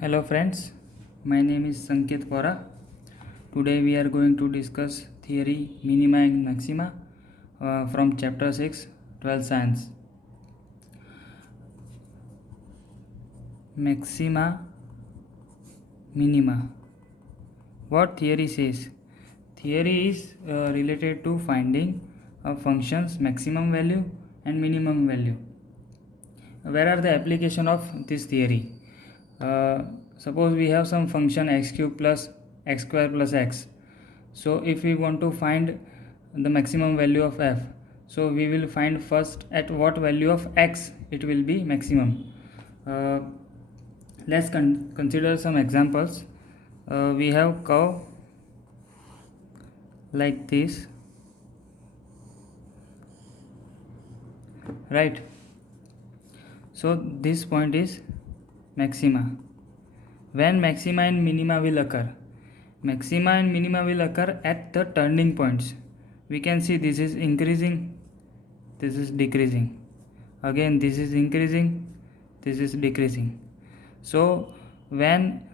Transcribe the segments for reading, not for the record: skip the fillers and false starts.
Hello friends, my name is Sanket Vora. Today we are going to discuss theory minima and maxima from chapter 6, 12 science. Maxima, minima. What theory says? Theory is related to finding a function's maximum value and minimum value. Where are the application of this theory? Suppose we have some function x cube plus x square plus x. So if we want to find the maximum value of f, so we will find first at what value of x it will be maximum. Let's consider some examples. We have curve like this, right? So this point is maxima. When maxima and minima will occur? Maxima and minima will occur at the turning points. We can see this is increasing, this is decreasing. Again this is increasing, this is decreasing. So when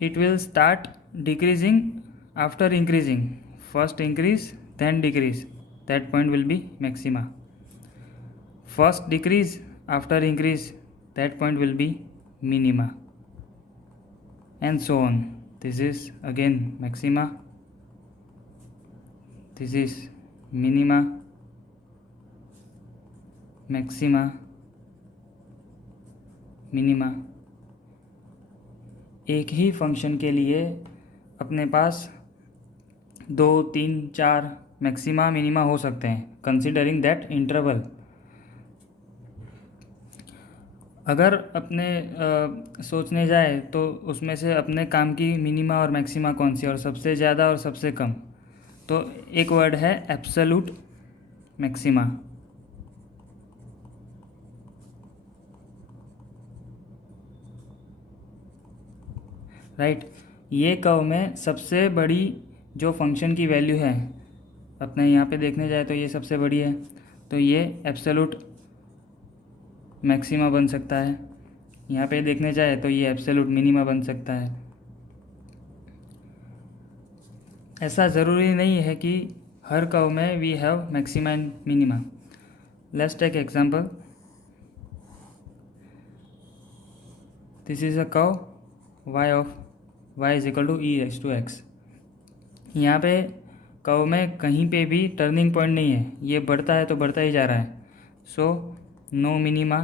it will start decreasing after increasing, first increase then decrease, that point will be maxima. First decrease after increase, that point will be minima, and so on. This is again maxima, this is minima, maxima, minima. एक ही function के लिए अपने पास 2, 3, 4 maxima minima हो सकते हैं, considering that interval. अगर अपने सोचने जाए तो उसमें से अपने काम की मिनिमा और मैक्सिमा कौन सी, और सबसे ज़्यादा और सबसे कम, तो एक वर्ड है एब्सोल्यूट मैक्सिमा. राइट. ये कर्व में सबसे बड़ी जो फंक्शन की वैल्यू है, अपने यहाँ पे देखने जाए तो ये सबसे बड़ी है, तो ये एब्सोल्यूट मैक्सिमा बन सकता है. यहाँ पे देखने जाए तो ये एब्सोल्यूट मिनिमा बन सकता है. ऐसा ज़रूरी नहीं है कि हर कर्व में we have maxima and minima. Let's take example. This is a curve y of y is equal to E raise to X. यहाँ पे कर्व में कहीं पे भी टर्निंग पॉइंट नहीं है, ये बढ़ता है तो बढ़ता ही जा रहा है. सो no minima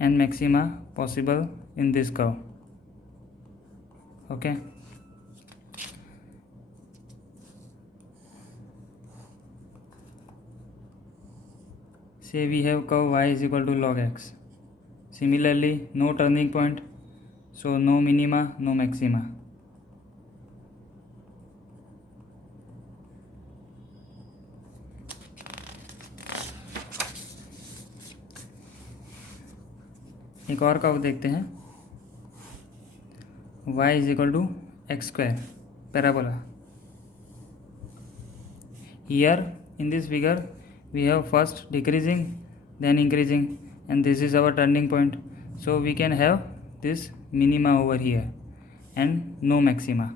and maxima possible in this curve. Okay. Say we have curve y is equal to log x. Similarly, no turning point, so no minima, no maxima. एक और कर्व देखते हैं. y is equal to X square parabola. Here in this figure we have first decreasing then increasing and this is our turning point. So we can have this minima over here and no maxima.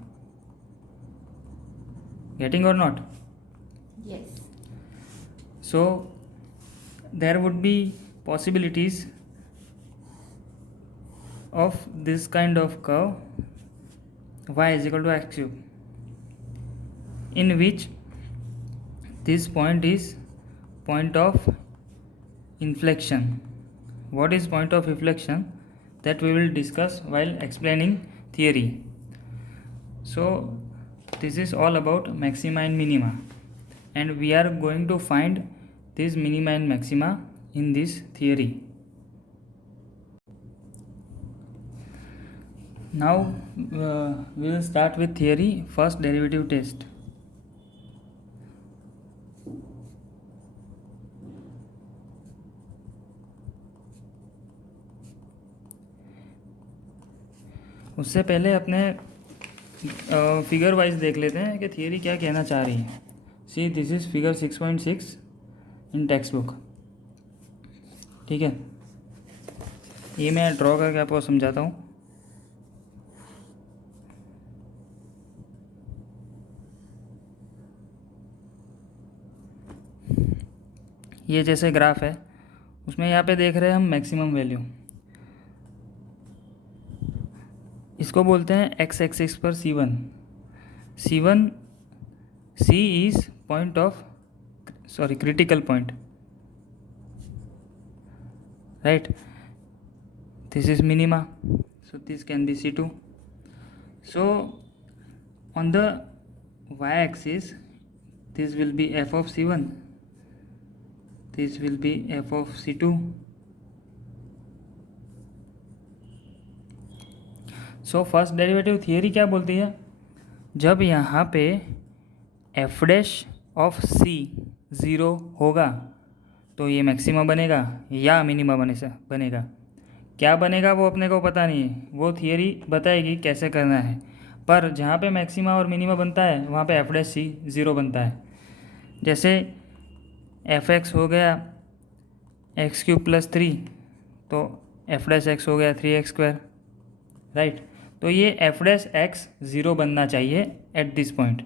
Getting or not? Yes. So there would be possibilities of this kind of curve y is equal to x cube, in which this point is point of inflection. What is point of inflection? That we will discuss while explaining theory. So this is all about maxima and minima, and we are going to find this minima and maxima in this theory. Now we will start with theory. First, derivative test. उससे पहले अपने figure wise देख लेते हैं कि theory क्या कहना चाह रही है. See this is figure 6.6 in text book. ठीक है. ये मैं ड्रॉ करके आपको समझाता हूँ। ये जैसे ग्राफ है, उसमें यहाँ पे देख रहे हैं हम मैक्सिमम वैल्यू, इसको बोलते हैं एक्स एक्सिस पर C1। C is point of critical point, right? This is minima, so this can be C2. So on the y-axis, this will be f of C1, this will be f of C2. So first derivative theory क्या बोलती है, जब यहाँ पे F dash of C zero होगा तो ये maxima बनेगा या मिनिमा बनेगा। क्या बनेगा वो अपने को पता नहीं है, वो थियरी बताएगी कैसे करना है। पर जहाँ पे मैक्सिमा और मिनिमा बनता है वहाँ पे एफ डैश सी ज़ीरो बनता है। जैसे एफ एक्स हो गया एक्स क्यूब प्लस 3, तो एफ डैश एक्स हो गया 3x², राइट। तो ये एफ डैश एक्स ज़ीरो बनना चाहिए एट दिस पॉइंट।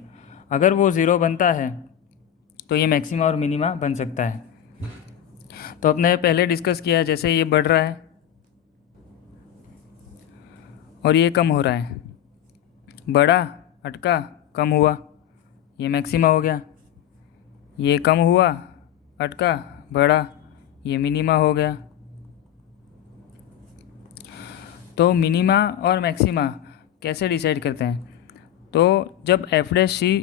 अगर वो ज़ीरो बनता है तो ये मैक्सिमा और मिनिमा बन सकता है। तो अपने पहले डिस्कस किया है, जैसे ये बढ़ रहा है और ये कम हो रहा है, बढ़ा अटका कम हुआ, ये मैक्सिमा हो गया। ये कम हुआ अटका बढ़ा, ये मिनिमा हो गया। तो मिनिमा और मैक्सिमा कैसे डिसाइड करते हैं, तो जब F dash C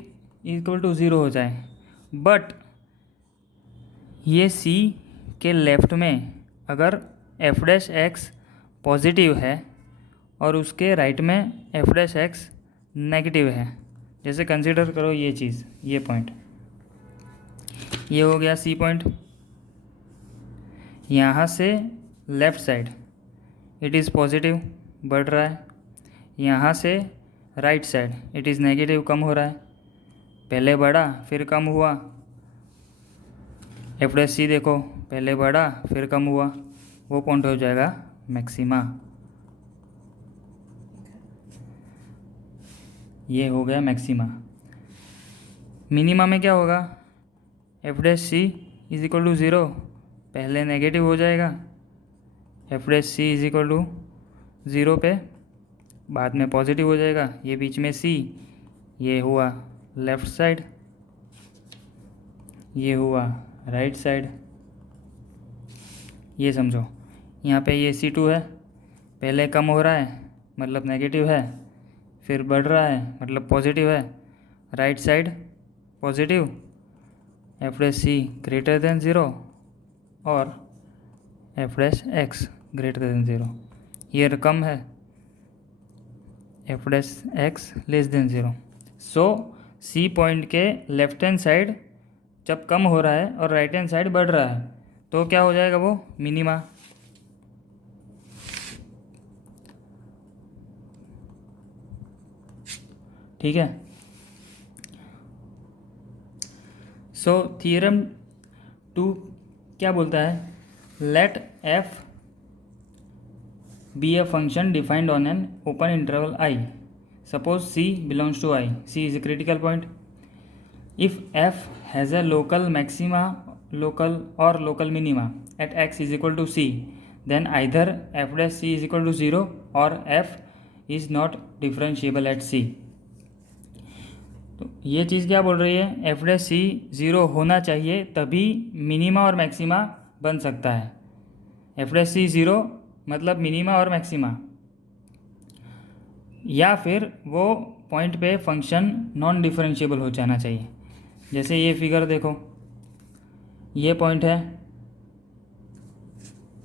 equal to zero हो जाए, बट ये सी के लेफ्ट में अगर एफ डैश एक्स पॉजिटिव है और उसके राइट में एफ डैश एक्स नेगेटिव है। जैसे कंसिडर करो ये चीज़, ये पॉइंट, ये हो गया सी पॉइंट, यहाँ से left side it is positive बढ़ रहा है, यहाँ से right side it is negative कम हो रहा है। पहले बढ़ा फिर कम हुआ, एफ डैश सी देखो, पहले बढ़ा फिर कम हुआ, वो पॉइंट हो जाएगा मैक्सिमा। ये हो गया मैक्सिमा। मिनिमा में क्या होगा, f dash C is equal to zero, पहले नेगेटिव हो जाएगा, f dash C is equal to zero पे बाद में पॉजिटिव हो जाएगा, ये बीच में सी, ये हुआ लेफ़्ट साइड, ये हुआ राइट साइड। ये समझो, यहाँ पे ये C2 है, पहले कम हो रहा है मतलब नेगेटिव है, फिर बढ़ रहा है मतलब पॉजिटिव है, right side positive, f dash c greater than zero और f dash x greater than zero. ये कम है, f dash x less than zero. So C point के लेफ्ट हैंड साइड जब कम हो रहा है और राइट हैंड साइड बढ़ रहा है तो क्या हो जाएगा, वो मिनिमा। ठीक है। सो थियरम 2 क्या बोलता है, let f be a function defined on an open interval I, suppose c belongs to I, c is a critical point. If f has a local maxima or local minima at x is equal to c, then either f dash c is equal to 0 or f is not differentiable at c. तो ये चीज़ क्या बोल रही है, f dash सी zero होना चाहिए तभी minima और मैक्सिमा बन सकता है। एफ डैश सी ज़ीरो मतलब मिनिमा और मैक्सिमा, या फिर वो पॉइंट पे फंक्शन नॉन डिफरेंशिएबल हो जाना चाहिए। जैसे ये फिगर देखो, ये पॉइंट है,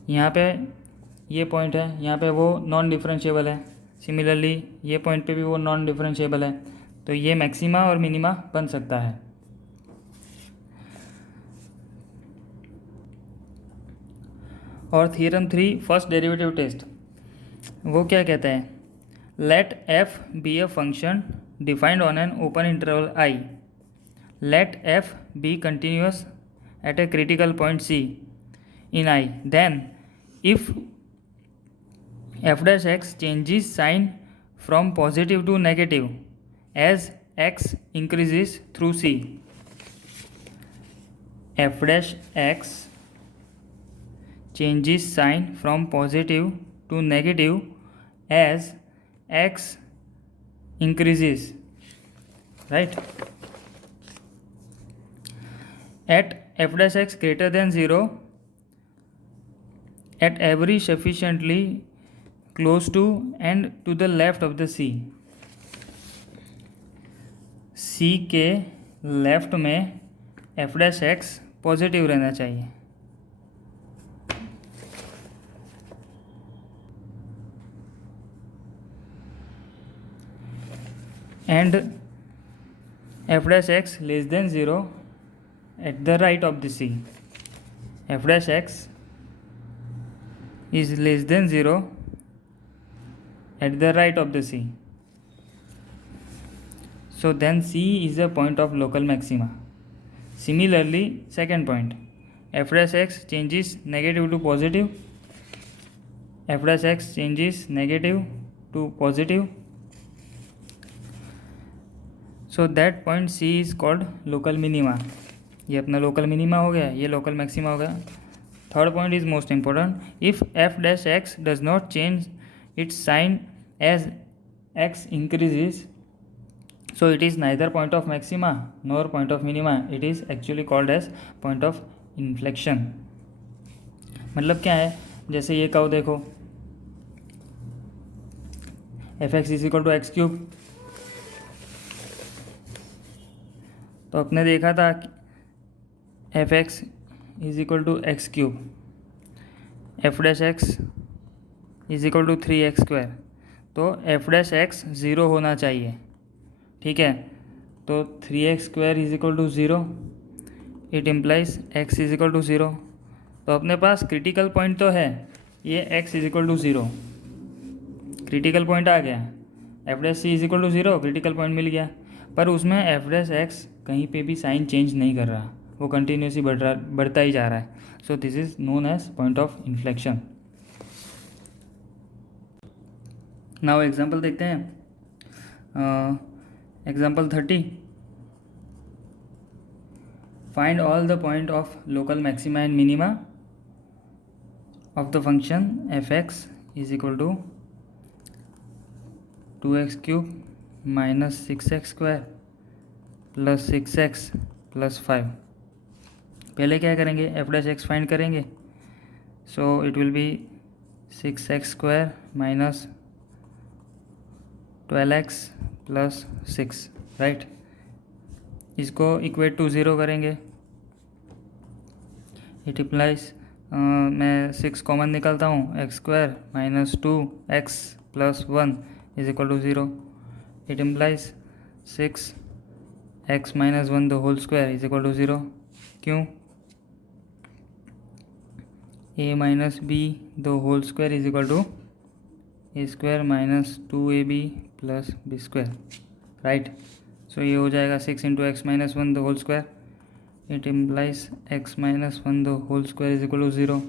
यहाँ पे ये पॉइंट है, यहाँ पे वो नॉन डिफरेंशिएबल है। सिमिलरली ये पॉइंट पे भी वो नॉन डिफरेंशिएबल है, तो ये मैक्सिमा और मिनिमा बन सकता है। और थियरम 3 फर्स्ट डेरिवेटिव टेस्ट, वो क्या कहता है, let f be a function defined on an open interval I, let f be continuous at a critical point c in I, then if f dash x changes sign from positive to negative as x increases through c. f dash x changes sign from positive to negative as x increases, right? At f dash x greater than 0, at every sufficiently close to and to the left of the c. c के left में f dash x positive रहना चाहिए. And f dash x less than 0 at the right of the c. f dash x is less than 0 at the right of the c. So then c is a point of local maxima. Similarly, second point, f dash x changes negative to positive. f dash x changes negative to positive. So that point c is called local minima. ये अपना local minima हो गया, ये local maxima हो गया. Third point is most important. If f dash x does not change its sign as x increases, so it is neither point of maxima nor point of minima. It is actually called as point of inflection. मतलब क्या है, जैसे ये curve देखो, f x is equal to x cube. तो अपने देखा था f x is equal to x cube, f dash x is equal to 3x². तो एफ डैश एक्स ज़ीरो होना चाहिए, ठीक है. तो 3x² is equal to 0, it implies x is equal to 0. तो अपने पास क्रिटिकल पॉइंट तो है, ये x is equal to 0 critical point आ गया. F dash C is equal to 0 critical point मिल गया, पर उसमें एफ डैश एक्स कहीं पे भी साइन चेंज नहीं कर रहा, वो कंटिन्यूसली बढ़ता ही जा रहा है. So this is known as point of inflection. Now example देखते हैं. Example 30. Find all the point of local maxima and minima of the function F x is equal to 2x³ minus 6x² plus 6x plus 5. पहले क्या करेंगे, f dash x find करेंगे. So it will be 6x² minus 12x plus 6, right. इसको equate to 0 करेंगे. It implies, मैं 6 common निकालता हूँ, x² minus 2x plus 1 is equal to 0. It implies 6x minus 1 the whole square is equal to 0. क्यों? a minus B the whole square is equal to a² minus 2ab plus b², right. So ये हो जाएगा 6 into x minus 1 the whole square. It implies x minus 1 the whole square is equal to 0.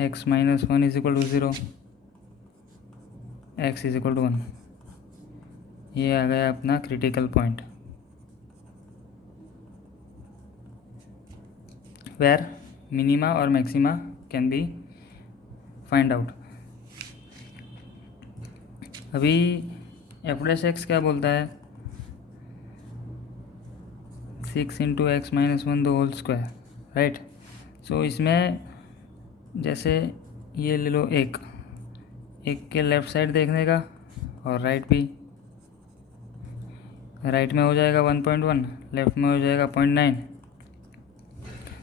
x minus 1 is equal to 0, x is equal to 1. ये आ गया अपना critical point where minima और maxima can be find out. अभी F dash X क्या बोलता है, 6 into x minus 1 the whole square, right. So इसमें जैसे ये ले लो, एक के लेफ़्ट साइड देखने का और राइट भी. राइट में हो जाएगा 1.1, लेफ़्ट में हो जाएगा 0.9.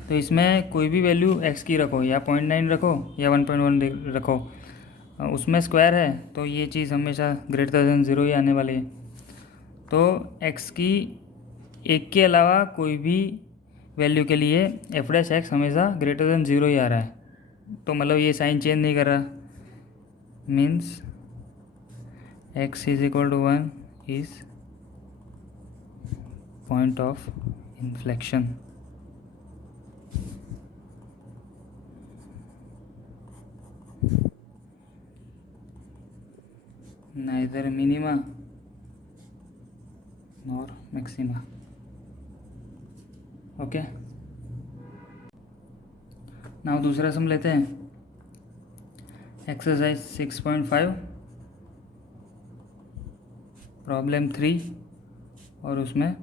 तो इसमें कोई भी वैल्यू x की रखो, या 0.9 रखो या 1.1 रखो, उसमें स्क्वायर है तो ये चीज़ हमेशा ग्रेटर देन 0 ही आने वाली है. तो x की एक के अलावा कोई भी वैल्यू के लिए एफ डैश एक्स हमेशा ग्रेटर देन 0 ही आ रहा है. तो मतलब ये साइन चेंज नहीं कर रहा, means x is equal to 1 is point of inflection. neither minima nor maxima. Okay, now दूसरा सम लेते हैं, एक्सरसाइज 6.5 प्रॉब्लम 3 और उसमें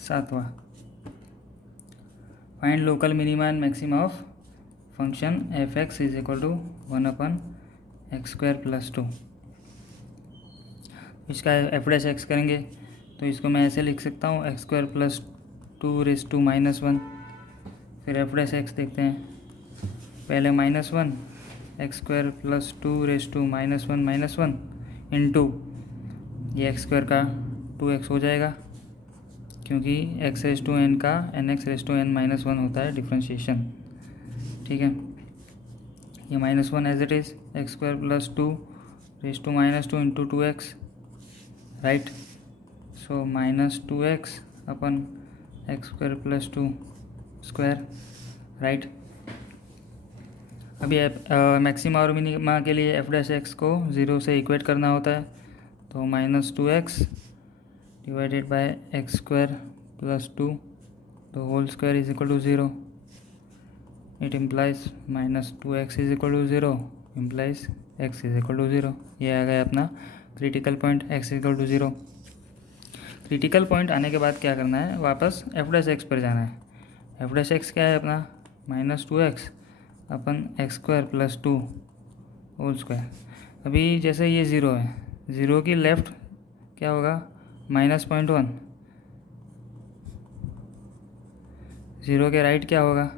7वां, find local minima and maxima of function F x is equal to 1/x² + 2। इसका F dash x करेंगे तो इसको मैं ऐसे लिख सकता हूँ x² + 2 ⁻⁻1। फिर एफ डैश एक्स देखते हैं, पहले -1 x² + 2 ⁻⁻1 इंटू ये x² का 2x हो जाएगा, क्योंकि x⁻n का nx⁻n-1 होता है डिफ्रेंशिएशन। ठीक है, ये -1 as it is, x² + 2 ⁻2 into 2x, right. So -2x अपन x² + 2 स्क्वायर, राइट। अभी मैक्सिमा और मिनिमा के लिए एफ डैश एक्स को 0 से इक्वेट करना होता है, तो -2x divided by x² + 2 the whole square is equal to 0। It implies -2x is equal to 0 implies x is equal to 0। ये आ गया अपना critical point, x is equal to 0। Critical point आने के बाद क्या करना है, वापस एफ डैश एक्स पर जाना है। एफ डैश एक्स क्या है अपना, -2x अपन x² + 2 होल स्क्वायर। अभी जैसे ये 0 है, 0 की लेफ्ट क्या होगा, -0.1, 0 के राइट क्या होगा,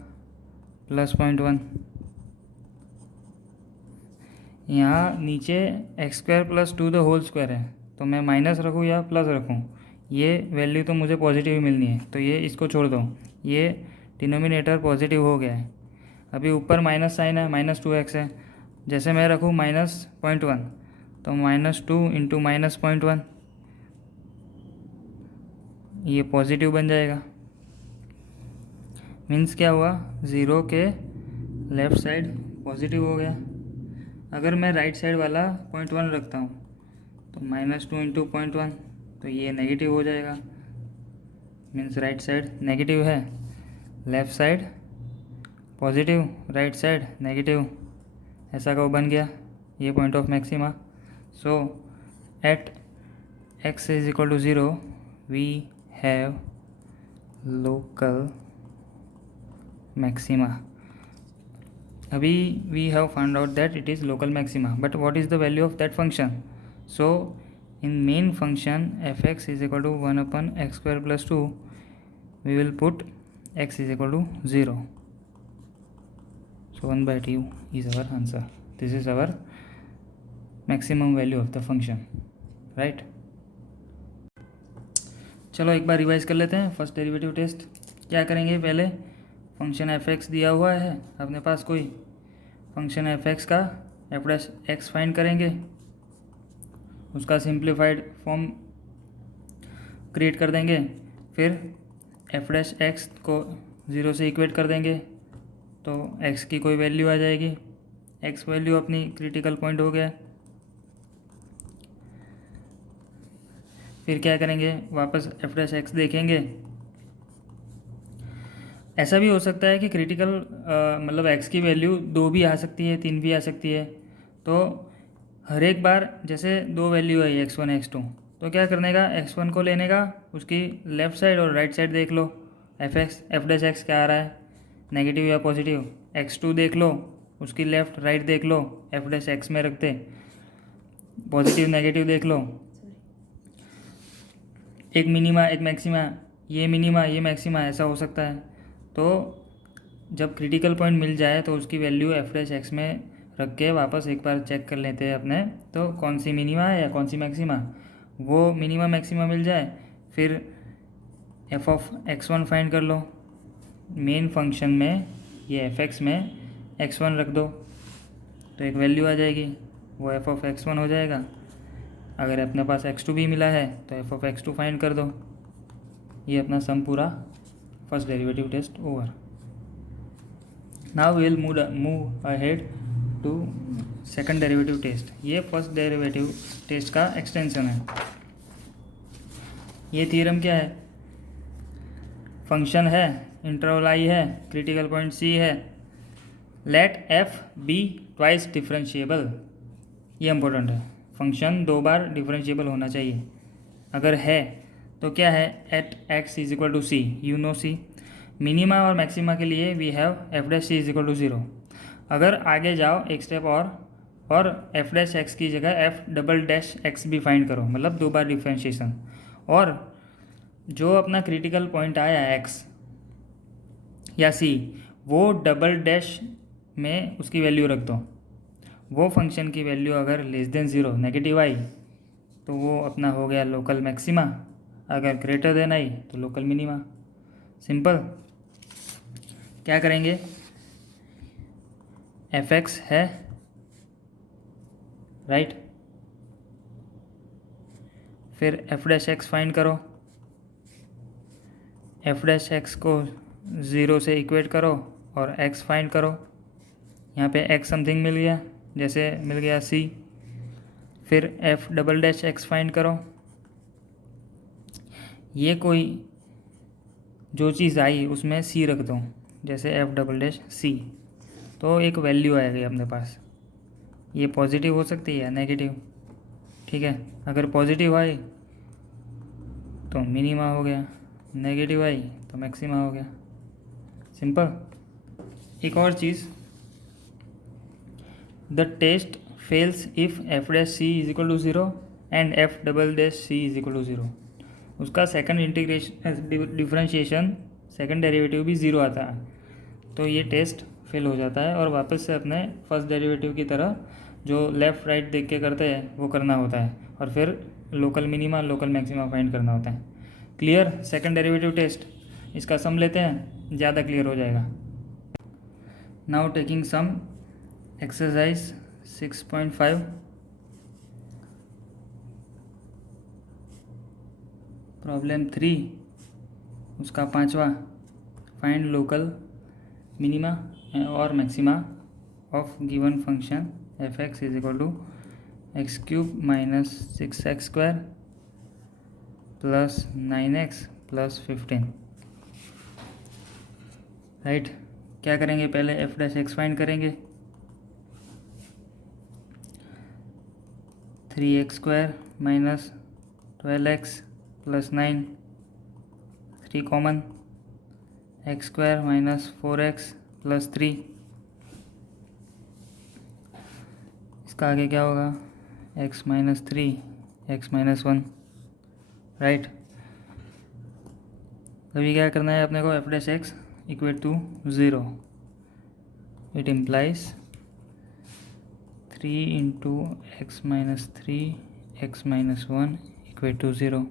+0.1। यहाँ नीचे x² + 2 द होल स्क्वायर है, तो मैं माइनस रखूँ या प्लस रखूँ, ये वैल्यू तो मुझे पॉजिटिव ही मिलनी है, तो ये इसको छोड़ दो, ये डिनोमिनेटर पॉजिटिव हो गया है। अभी ऊपर माइनस साइन है, -2x है, जैसे मैं रखूँ -0.1 तो -2 इंटू -0.1 ये पॉजिटिव बन जाएगा। मीन्स क्या हुआ, 0 के लेफ़्ट साइड पॉजिटिव हो गया। अगर मैं राइट साइड वाला 0.1 रखता हूँ तो -2 इंटू 0.1 तो ये नेगेटिव हो जाएगा। मीन्स राइट साइड नेगेटिव है, left side positive, right side negative, ऐसा का बन गया ये point of maxima. So at x is equal to 0 we have local maxima. अभी we have found out that it is local maxima, but what is the value of that function. So in main function F x is equal to 1/x² + 2 we will put x is equal to 0. So 1/2 is our answer. This is our maximum value of the function, right? चलो एक बार revise कर लेते हैं first derivative test. क्या करेंगे, पहले function F x दिया हुआ है अपने पास, कोई फंक्शन एफ एक्स का एफ डैश एक्स फाइंड करेंगे, उसका सिंप्लीफाइड फॉर्म क्रिएट कर देंगे, फिर एफ डैश एक्स को 0 से इक्वेट कर देंगे तो x की कोई वैल्यू आ जाएगी, x वैल्यू अपनी क्रिटिकल पॉइंट हो गया। फिर क्या करेंगे, वापस एफ डैश एक्स देखेंगे। ऐसा भी हो सकता है कि क्रिटिकल मतलब x की वैल्यू 2 भी आ सकती है, 3 भी आ सकती है, तो हर एक बार जैसे 2 वैल्यू है x1 x2, तो क्या करने का, x1 को लेने का, उसकी लेफ़्ट साइड और राइट साइड देख लो, एफ डैश एक्स क्या आ रहा है, नेगेटिव या पॉजिटिव। x2 देख लो, उसकी लेफ़्ट राइट देख लो, एफ डैश एक्स में रखते, पॉजिटिव नेगेटिव देख लो। एक मिनिमा एक मैक्सिमा, ये मिनिमा ये मैक्सिमा, ऐसा हो सकता है। तो जब क्रिटिकल पॉइंट मिल जाए तो उसकी वैल्यू एफ डैश एक्स में रख के वापस एक बार चेक कर लेते हैं अपने, तो कौन सी मिनिमा है या कौन सी मैक्सिमा, वो मिनिमा मैक्सिमा मिल जाए, फिर एफ ऑफ x1 फाइंड कर लो। मेन फंक्शन में ये एफ एक्स में x1 रख दो तो एक वैल्यू आ जाएगी, वो एफ ऑफ x1 हो जाएगा। अगर अपने पास x2 भी मिला है तो एफ ऑफ x2 फाइंड कर दो। ये अपना सम पूरा first derivative test over. Now we will move ahead into second derivative test, ये फर्स्ट डेरिवेटिव टेस्ट का एक्सटेंशन है। ये थ्योरम क्या है, फंक्शन है, इंटरवल आई है, क्रिटिकल पॉइंट सी है, let f be twice differentiable, ये इंपॉर्टेंट है, फंक्शन 2 बार डिफरेंशिएबल होना चाहिए, अगर है तो क्या है, at x is equal to c, you know c. Minima और मैक्सिमा के लिए we have f dash C is equal to 0। अगर आगे जाओ एक स्टेप और एफ डैश एक्स की जगह एफ डबल डैश एक्स भी फाइंड करो, मतलब 2 बार डिफ्रेंशिएशन, और जो अपना क्रिटिकल पॉइंट आया एक्स या सी, वो डबल डैश में उसकी वैल्यू रख दो। वो फंक्शन की वैल्यू अगर लेस देन 0 नेगेटिव आई तो वो अपना हो गया लोकल मैक्सिमा, अगर ग्रेटर देन आई तो लोकल मिनिमा। सिंपल। क्या करेंगे, एफ एक्स है राइट, फिर एफ डैश एक्स फाइंड करो, एफ डैश एक्स को 0 से इक्वेट करो और एक्स फाइंड करो। यहाँ पे एक्स समथिंग मिल गया, जैसे मिल गया सी, फिर F double dash x find करो। ये कोई जो चीज़ आई उसमें सी रख दो, जैसे एफ डबल डैश सी, तो एक वैल्यू आएगी अपने पास। ये पॉजिटिव हो सकती है या नेगेटिव, ठीक है। अगर पॉजिटिव आई तो मिनिमा हो गया, नेगेटिव आई तो मैक्सिमा हो गया। सिंपल। एक और चीज़, the test fails if F dash C is equal to 0 and F double dash C is equal to 0। उसका second integration differentiation second derivative भी 0 आता है, तो ये टेस्ट फेल हो जाता है और वापस से अपने फर्स्ट डेरिवेटिव की तरह जो लेफ़्ट राइट देख के करते हैं वो करना होता है, और फिर local minima local maxima find करना होता है। क्लियर। सेकंड डेरिवेटिव टेस्ट, इसका सम लेते हैं, ज़्यादा क्लियर हो जाएगा। Now taking some exercise 6.5, problem 3, उसका 5वां, फाइंड लोकल मिनिमा और maxima of given function F x is equal to x cube minus 6x square plus 9x plus 15, right. क्या करेंगे, पहले एफ डैश एक्स फाइंड करेंगे, 3x square minus 12x plus 9, 3 common, x square minus 4x plus 3, इसका आगे क्या होगा, x minus 3 x minus 1, right. अभी क्या करना है अपने को, f dash x equal to 0, it implies 3 into x minus 3 x minus 1 equal to 0।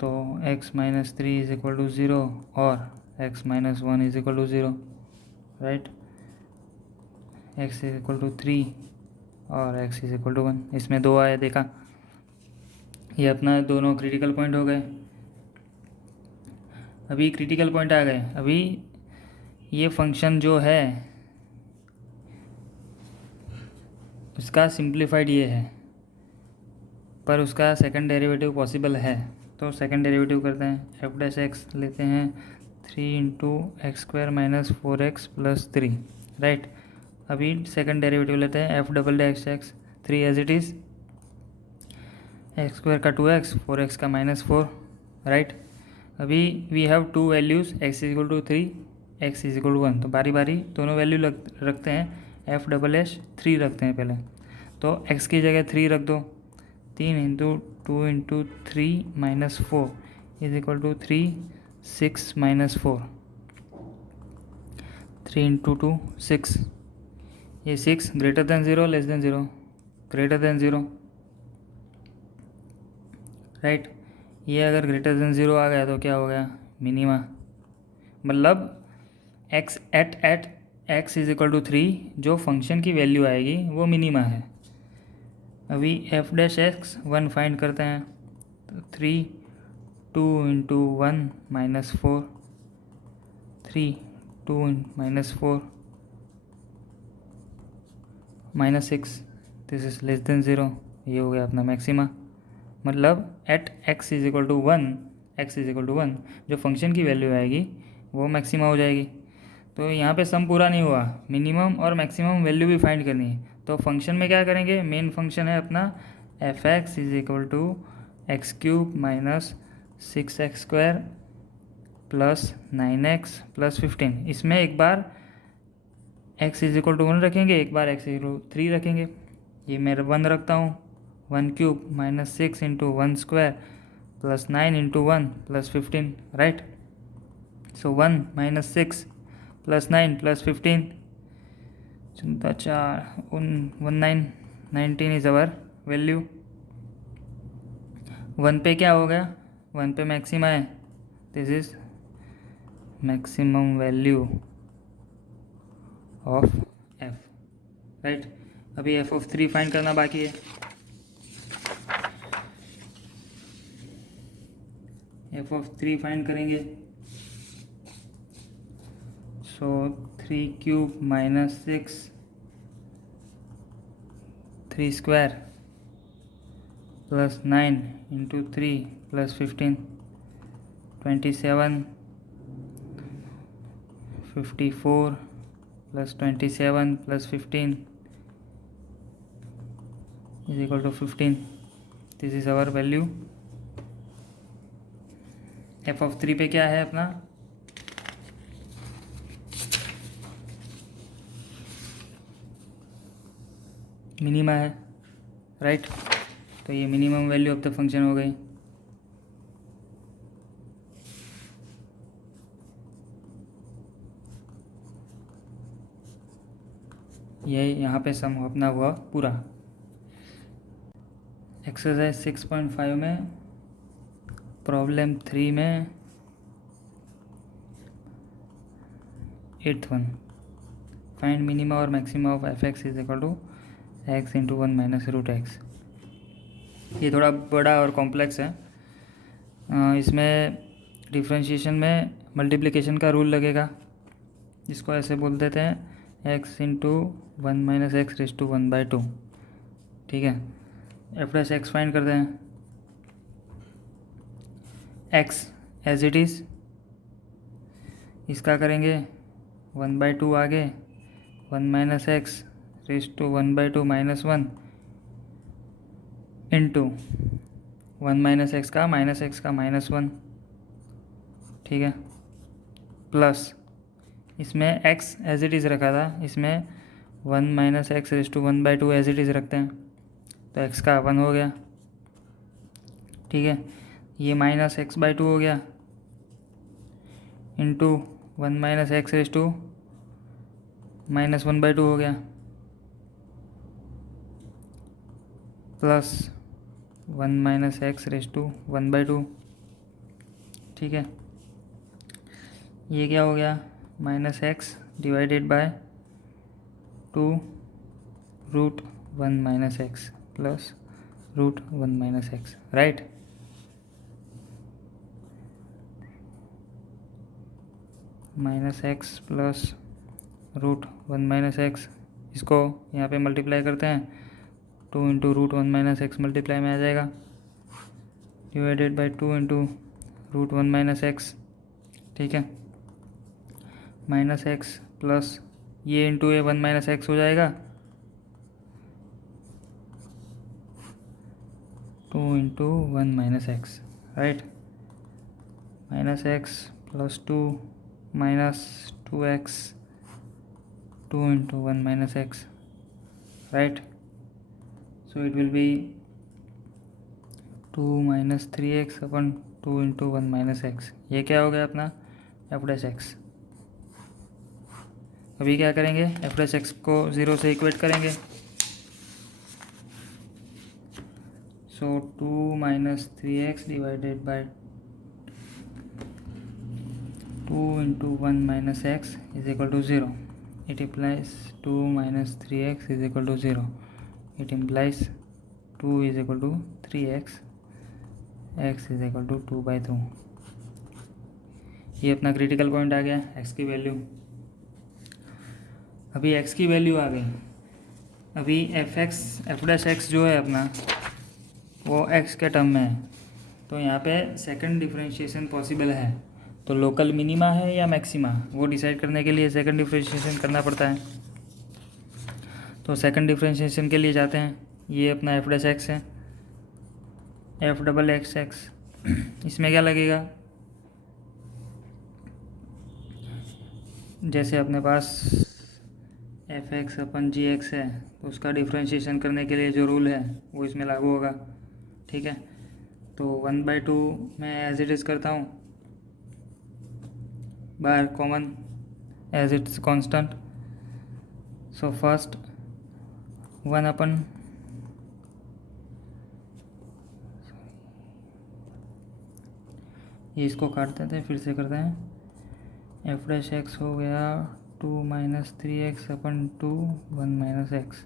तो x minus 3 is equal to 0 और x minus 1 is equal to 0, right. x is equal to 3 और x is equal to 1, इसमें 2 आया, देखा, ये अपना दोनों critical point हो गए। अभी क्रिटिकल पॉइंट आ गए, अभी ये फंक्शन जो है उसका सिंप्लीफाइड ये है, पर उसका सेकंड डेरिवेटिव पॉसिबल है, तो सेकंड डेरिवेटिव करते हैं, एफ डैश एक्स लेते हैं 3 into x square minus 4x plus 3, right. अभी सेकंड डेरिवेटिव लेते हैं, f double dash x 3 as it is, x square का 2x 4x का माइनस 4, राइट। अभी we have 2 values, x is equal to 3 x is equal to 1, तो बारी बारी दोनों वैल्यू रखते हैं, एफ डबल एश 3 रखते हैं पहले, तो x की जगह 3 रख दो, 3 into 2 into 3 minus 4 is equal to 3 6 minus 4, 3 into 2 6, ये 6 greater than 0 less than 0, greater than 0, right. ये अगर ग्रेटर देन 0 आ गया तो क्या हो गया, मिनिमा, मतलब x at x is equal to 3 जो फंक्शन की वैल्यू आएगी वो मिनिमा है। अभी एफ डैश एक्स 1 फाइंड करते हैं, तो 3 2 into 1 minus 4, 3 2 minus 4, -6, this is less than 0, ये हो गया अपना मैक्सिमा। मतलब at x is equal to 1, x is equal to 1 जो फंक्शन की वैल्यू आएगी वो मैक्सिमा हो जाएगी। तो यहाँ पे सम पूरा नहीं हुआ, मिनिमम और मैक्सिमम वैल्यू भी फाइंड करनी है। तो फंक्शन में क्या करेंगे, मेन फंक्शन है अपना f x is equal to x cube minus 6x² plus 9x plus 15। इसमें एक बार x इज इक्वल टू 1 रखेंगे, एक बार x इज इक्वल टू 3 रखेंगे। ये मैं 1 रखता हूँ, 1 cube minus 6 into 1 square plus 9 into 1 plus 15, right. So 1 minus 6 plus 9 plus 15, 19 is our value. 1 पे क्या हो गया, 1 पे मैक्सिमा है, this is maximum value of f, right. अभी f ऑफ 3 फाइंड करना बाकी है। f ऑफ 3 फाइंड करेंगे, so 3 cube minus 6 3 square plus 9 into 3 plus 15, 27 54 plus 27 plus 15 is equal to 15, this is our value. F of 3 पे क्या है अपना, minima है, राइट। तो ये minimum value of the function हो गई। ये यहाँ पे सम अपना हुआ पूरा। एक्सरसाइज 6.5 में प्रॉब्लम 3 में 8th वन, फाइंड मिनिमा और maxima of f x is equal to x into 1 minus root x. ये थोड़ा बड़ा और कॉम्प्लेक्स है। इसमें डिफ्रेंशिएशन में मल्टीप्लिकेशन का रूल लगेगा, जिसको ऐसे बोल देते हैं x into 1 minus x raise to 1/2, ठीक है। एफ डैश एक्स फाइंड करते हैं, एक्स एज इट इज़, इसका करेंगे 1/2 आगे 1 minus x raise to 1/2 minus 1 into 1 minus x का -1, ठीक है, प्लस इसमें x एज इट इज़ रखा था, इसमें 1 minus x raise to 1/2 as it is रखते हैं, तो x का 1 हो गया, ठीक है। ये -x/2 हो गया into 1 minus x raise to -1/2 हो गया, plus 1 minus x raise to 1/2, ठीक है। ये क्या हो गया, -x divided by 2 root 1 minus x plus root 1 minus x, right. -x plus root 1 minus x, इसको यहाँ पे मल्टीप्लाई करते हैं, 2 into root 1 minus x multiply में आ जाएगा, divided by 2 into root 1 minus x, ठीक है। -x प्लस ये इंटू ये 1 माइनस एक्स हो जाएगा, 2 into 1 minus x, right. -x plus 2 minus 2x 2 into 1 minus x, right. So it will B 2 minus 3x upon 2 into 1 minus x. ये क्या हो गया अपना एफ डैश एक्स। अभी क्या करेंगे, एफ डैश एक्स को 0 से इक्वेट करेंगे, so 2 minus 3x divided by 2 into 1 minus x is equal to 0। It implies 2 minus 3x is equal to 0। It implies 2 is equal to 3x, x is equal to 2/2। ये अपना critical point आ गया, x की value. अभी x की value आ गई, अभी F dash x जो है अपना वो एक्स के टर्म में है, तो यहाँ पे सेकंड डिफरेंशिएशन पॉसिबल है। तो लोकल मिनिमा है या मैक्सिमा वो डिसाइड करने के लिए सेकंड डिफरेंशिएशन करना पड़ता है। तो सेकंड डिफरेंशिएशन के लिए जाते हैं। ये अपना एफ डैश एक्स है, एफ डबल एक्स एक्स, इसमें क्या लगेगा, जैसे अपने पास एफ एक्स अपन जी एक्स है तो उसका डिफ्रेंशिएशन करने के लिए जो रूल है वो इसमें लागू होगा। ठीक है, तो 1/2 मैं एज इट इज़ करता हूँ, बाहर common as it's constant. So first 1/, ये इसको काट देते हैं, फिर से करते हैं। एफ डैश एक्स हो गया 2 - 3x अपन 2 1 - x।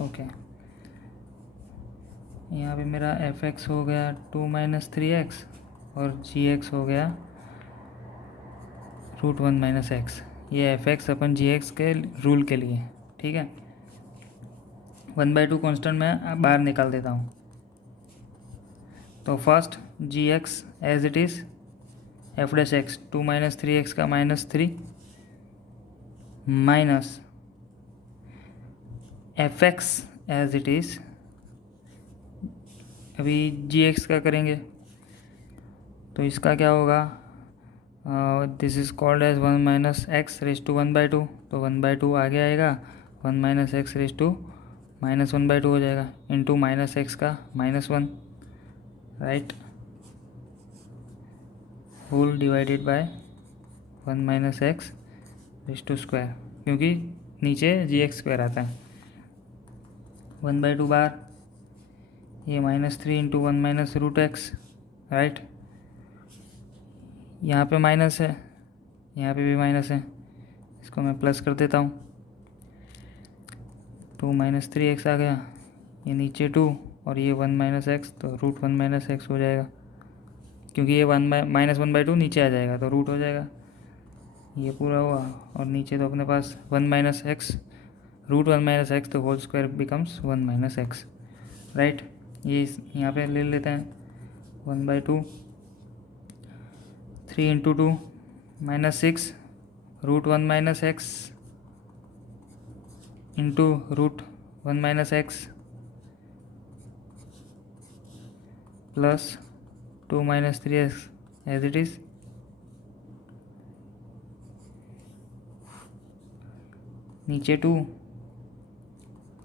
ओके, यहाँ पे मेरा एफ एक्स हो गया 2 - 3x और जी एक्स हो गया √1 - x। ये एफ एक्स अपन जी एक्स के रूल के लिए। ठीक है, 1/2 कॉन्स्टेंट मैं बाहर निकाल देता हूँ। तो first g x as it is, f dash x 2 - 3x का -3 minus f x as it is, अभी जी एक्स का करेंगे तो इसका क्या होगा, this is called as 1 - x raise to 1/2। तो 1/2 आगे आएगा, 1 - x रेज टू -1/2 हो जाएगा, इंटू -x का -1, right, whole divided by 1 - x raise to square, क्योंकि नीचे जी एक्स स्क्वायर आता है। 1/2 बार, ये -3 इंटू 1 - √x, राइट, यहाँ पे माइनस है, यहाँ पे भी माइनस है, इसको मैं प्लस कर देता हूँ। 2 - 3x आ गया, ये नीचे 2 और ये 1 - x, तो √1 - x हो जाएगा, क्योंकि ये -1/2 नीचे आ जाएगा तो रूट हो जाएगा, ये पूरा हुआ। और नीचे तो अपने पास 1 - x, √1 - x, तो whole square becomes 1 - x, right. ये यहाँ पे ले लेते हैं 1/2, 3 into 2 -6 √1 - x into √1 - x plus 2 - 3x as it is, नीचे 2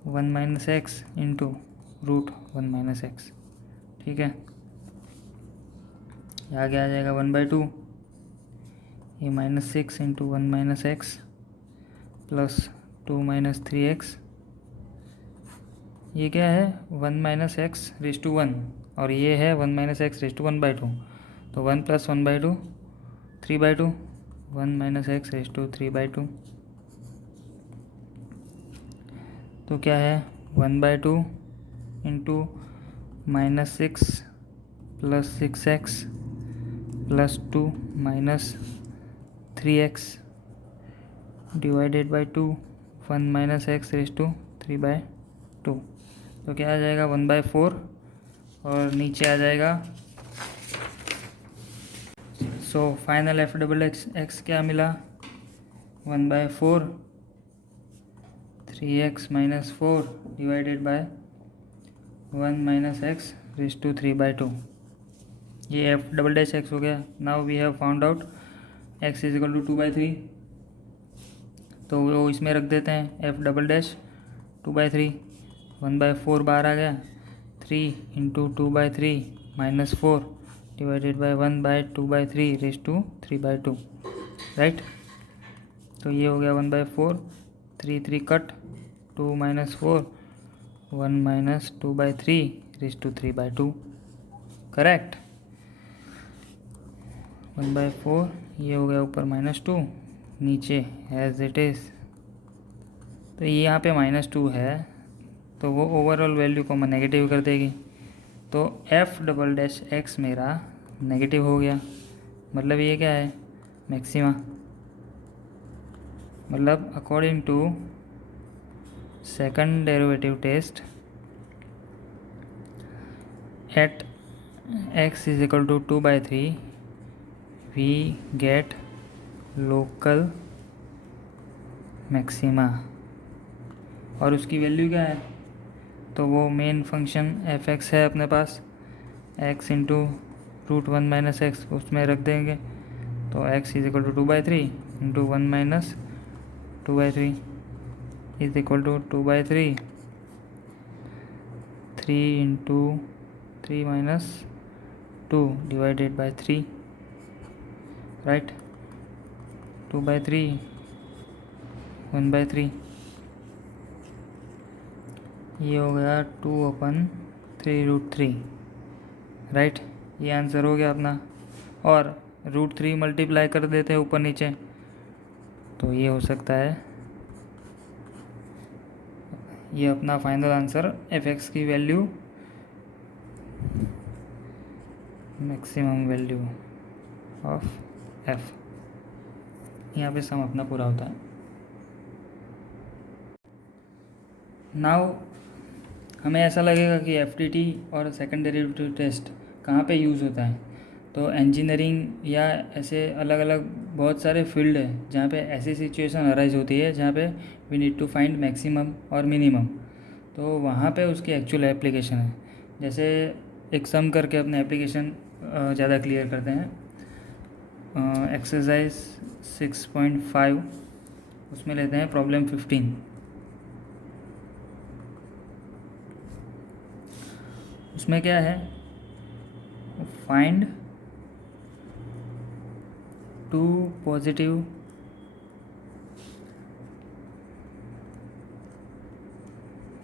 1 - x इंटू √1 - x। ठीक है, आगे आ जाएगा 1/2, ये -6 इंटू 1 - x प्लस 2 - 3x, ये क्या है 1 - x रेज टू 1 और ये है 1 - x रेज टू 1/2, तो 1 + 1/2 3/2, 1 - x रेज टू 3/2, तो क्या है 1/2 into -6 plus 6x plus 2 - 3x divided by 2, 1 - x raise to 3/2, तो क्या आ जाएगा 1/4 और नीचे आ जाएगा। So final f double x क्या मिला, 1/4 3x - 4 divided by 1 - x raise to 3/2, ये एफ डबल डैश एक्स हो गया। Now we have found out x is equal to 2/3, तो वो इसमें रख देते हैं एफ डबल डैश 2/3, 1/4 बाहर आ गया, 3 into 2/3 -4 divided by 1/2/3 raise to 3/2, right. तो ये हो गया 1/4, 3 कट, 2 - 4, 1 - 2/3 रेज टू 3/2, करेक्ट। 1/4, ये हो गया ऊपर -2, नीचे एज इट इज़, तो ये यहाँ पे -2 है तो वो ओवरऑल वैल्यू को मैं नेगेटिव कर देगी, तो एफ डबल डैश एक्स मेरा नेगेटिव हो गया। मतलब ये क्या है मैक्सिमा, मतलब according to second derivative test at x is equal to 2/3 we get local maxima, और उसकी वैल्यू क्या है, तो वो मेन फंक्शन एफ एक्स है अपने पास, x इंटू √1 माइनस एक्स उसमें रख देंगे, तो x is equal to 2/3 into 1 minus 2/3 is equal to 2/3, 3 into 3 minus 2 divided by 3, right, 2/3 1/3, ये हो गया 2/3√3, राइट, ये आंसर हो गया अपना। और √3 मल्टीप्लाई कर देते हैं ऊपर नीचे, तो ये हो सकता है ये अपना फाइनल आंसर एफ एक्स की value, maximum value of F, यहाँ पे सम अपना पूरा होता है। नाउ हमें ऐसा लगेगा कि एफटीटी और सेकंड डेरिवेटिव टेस्ट कहाँ पे यूज़ होता है, तो इंजीनियरिंग या ऐसे अलग अलग बहुत सारे फील्ड है जहाँ पे ऐसी सिचुएशन अराइज होती है जहाँ पे we need to find maximum और मिनिमम, तो वहाँ पे उसकी एक्चुअल एप्लीकेशन है। जैसे एक सम करके अपने एप्लीकेशन ज़्यादा क्लियर करते हैं। एक्सरसाइज 6.5 उसमें लेते हैं प्रॉब्लम 15। उसमें क्या है, find 2 positive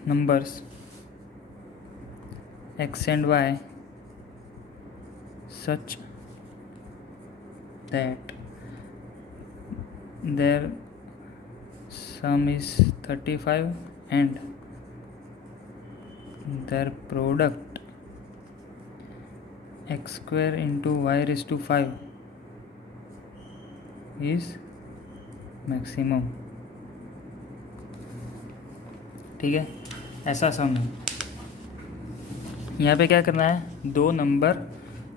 numbers x and y such that their sum is 35 and their product x square into y raised to 5 is maximum। ठीक है, ऐसा सम है। यहाँ पे क्या करना है, 2 नंबर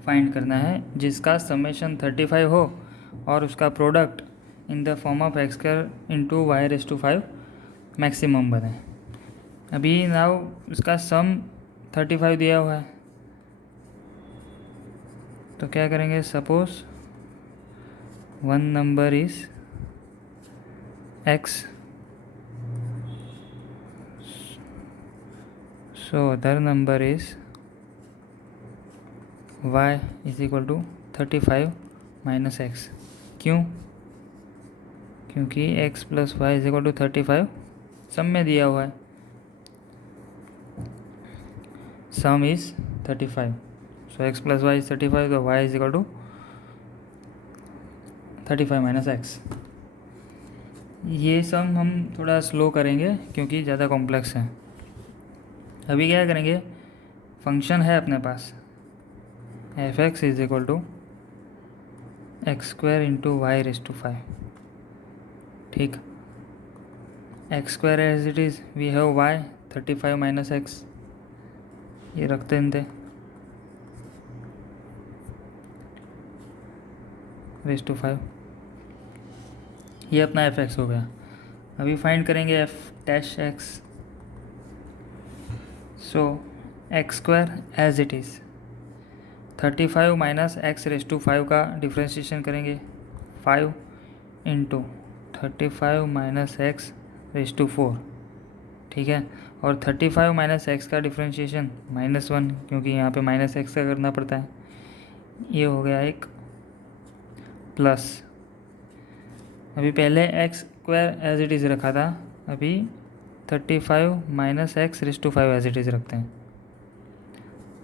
फाइंड करना है जिसका समेशन 35 हो और उसका product in the form of x square into Y raise to 5 maximum बने। अभी नाउ उसका सम 35 दिया हुआ है, तो क्या करेंगे, suppose one number is x, so other number is y is equal to 35 minus x। क्यों, क्योंकि x plus y is equal to 35 sum में दिया हुआ है, sum is 35, so x plus y is 35, तो y is equal to 35 minus x. ये sum हम थोड़ा स्लो करेंगे क्योंकि ज़्यादा कॉम्प्लेक्स है। अभी क्या करेंगे, फंक्शन है अपने पास F x is equal to X square into Y raise to 5, ठीक, X square as it is, we have Y 35 minus x, ये रखते हैं रेज़ टू 5, ये अपना एफ एक्स हो गया। अभी फाइंड करेंगे f dash x, so x square as it is 35 minus x raise to 5 का डिफ्रेंशिएशन करेंगे, 5 into 35 minus x raise to 4, ठीक है, और 35 माइनस एक्स का डिफ्रेंशिएशन -1, क्योंकि यहाँ पे माइनस एक्स का करना पड़ता है, ये हो गया एक प्लस। अभी पहले x square as it is रखा था, अभी 35 minus x raise to 5 as it is रखते हैं,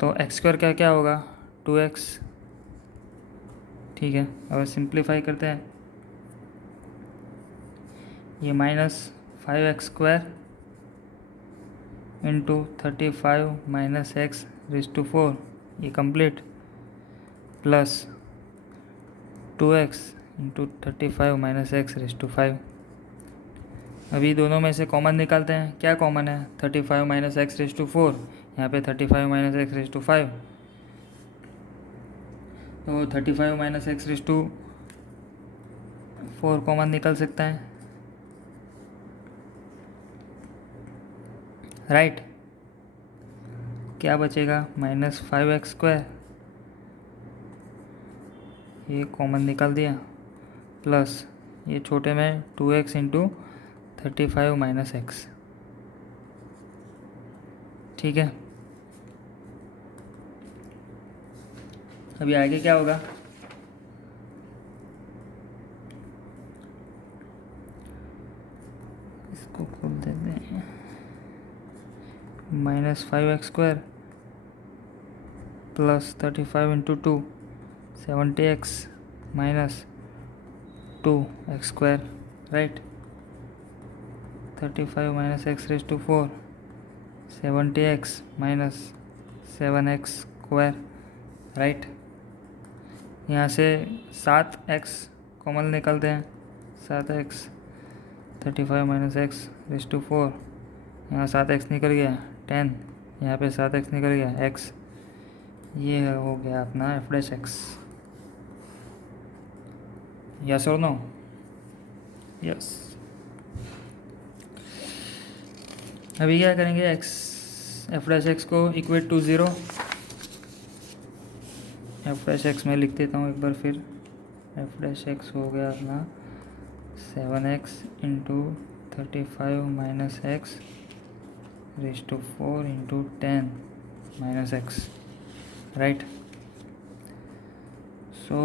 तो एक्स स्क्वायर का क्या होगा 2x, ठीक है। अब सिंप्लीफाई करते हैं, ये -5x square into 35 minus x raise to 4, ये complete, plus 2x into 35 minus x raise to 5, अभी दोनों में से कॉमन निकालते हैं। क्या कॉमन है? 35 माइनस एक्स रेज टू 4, यहाँ पे 35 माइनस एक्स रेज टू 5, तो 35 minus x raise to 4 common निकल सकता है, राइट। क्या बचेगा? -5x², ये कॉमन निकाल दिया, प्लस ये छोटे में 2x इंटू 35 माइनस एक्स, ठीक है। अभी आगे क्या होगा? इसको खोल देते हैं, -5x² plus 35 into 2 70x minus 2x², right. 35 minus x raise to 4 70x minus 7x², right. यहाँ से 7x कॉमन निकलते हैं, 7x 35 minus x raise to 4, यहाँ 7x निकल गया 10, यहाँ पे 7x निकल गया x, ये हो गया अपना f'(x). यस और नो? यस। अभी क्या करेंगे? f'(x) को इक्वेट टू 0, f'(x) में लिख देता हूँ एक बार फिर, f'(x) हो गया अपना 7x into 35 minus x raise to 4 into 10 minus x, right. So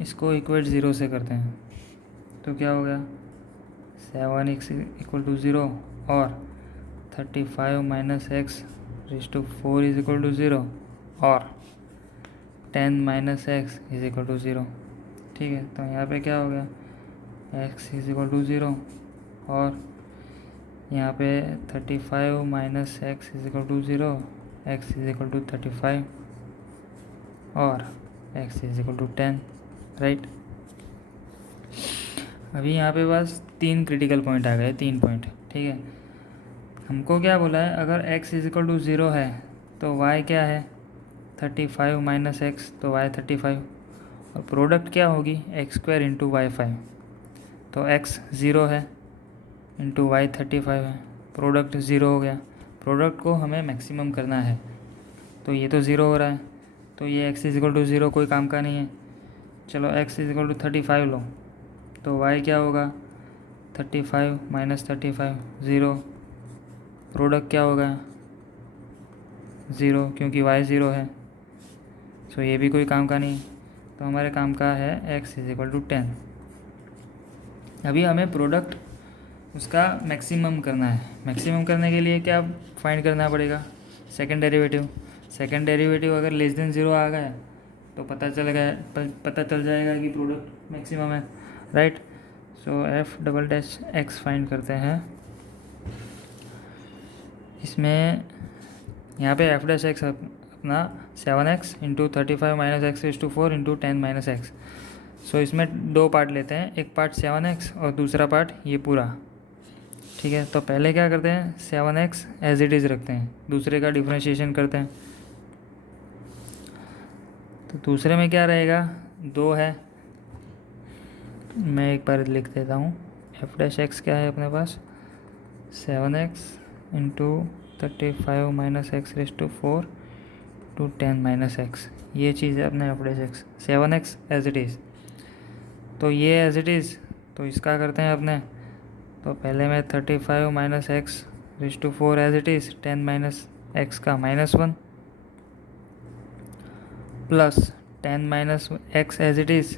इसको इक्वेट 0 से करते हैं, तो क्या हो गया? 7x इक्वल टू 0 और 35 minus x raise to 4 is equal to 0 और 10 minus x is equal to 0, ठीक है। तो यहाँ पे क्या हो गया? x इज इक्वल टू 0 और यहाँ पे 35 minus x is equal to 0, x is equal to 35 और x is equal to 10, right. अभी यहाँ पे बस 3 क्रिटिकल पॉइंट आ गए, 3 पॉइंट, ठीक है। हमको क्या बोला है? अगर x इज इक्वल टू 0 है तो y क्या है? 35 माइनस एक्स, तो y 35, और प्रोडक्ट क्या होगी? x² इंटू y5, तो x 0 है इंटू y 35 है, प्रोडक्ट 0 हो गया। प्रोडक्ट को हमें मैक्सिमम करना है, तो ये तो 0 हो रहा है, तो ये x इज इक्वल टू 0 कोई काम का नहीं है। चलो x इज इक्वल टू 35 लो, तो y क्या होगा? 35 माइनस 35 0, प्रोडक्ट क्या होगा? 0, क्योंकि y 0 है, सो ये भी कोई काम का नहीं, तो हमारे काम का है x इज इक्वल टू 10। अभी हमें प्रोडक्ट उसका मैक्सिमम करना है। मैक्सिमम करने के लिए क्या फाइंड करना पड़ेगा? Second derivative. सेकंड डेरिवेटिव अगर लेस देन 0 आ गया तो पता चल जाएगा कि प्रोडक्ट मैक्सिमम है, राइट। सो f'(x) फाइंड करते हैं। इसमें यहाँ पे f'(x) अपना 7x into 35 minus x raise to 4 into 10 minus X. So इसमें 2 पार्ट लेते हैं, एक पार्ट 7x और दूसरा पार्ट ये पूरा, ठीक है। तो पहले क्या करते हैं? 7x एज इट इज़ रखते हैं, दूसरे का डिफ्रेंशिएशन करते हैं। तो दूसरे में क्या रहेगा? 2 है, मैं एक बार लिख देता हूँ। f'(x) क्या है अपने पास? 7x into 35 minus x raise to 4 to 10 minus x, ये चीज़ है अपने f'(x). 7x as it is, तो ये एज इट इज़, तो इसका करते हैं अपने। तो पहले में 35 minus x raise to 4 as it is, 10 minus x का -1 plus 10 minus x as it is,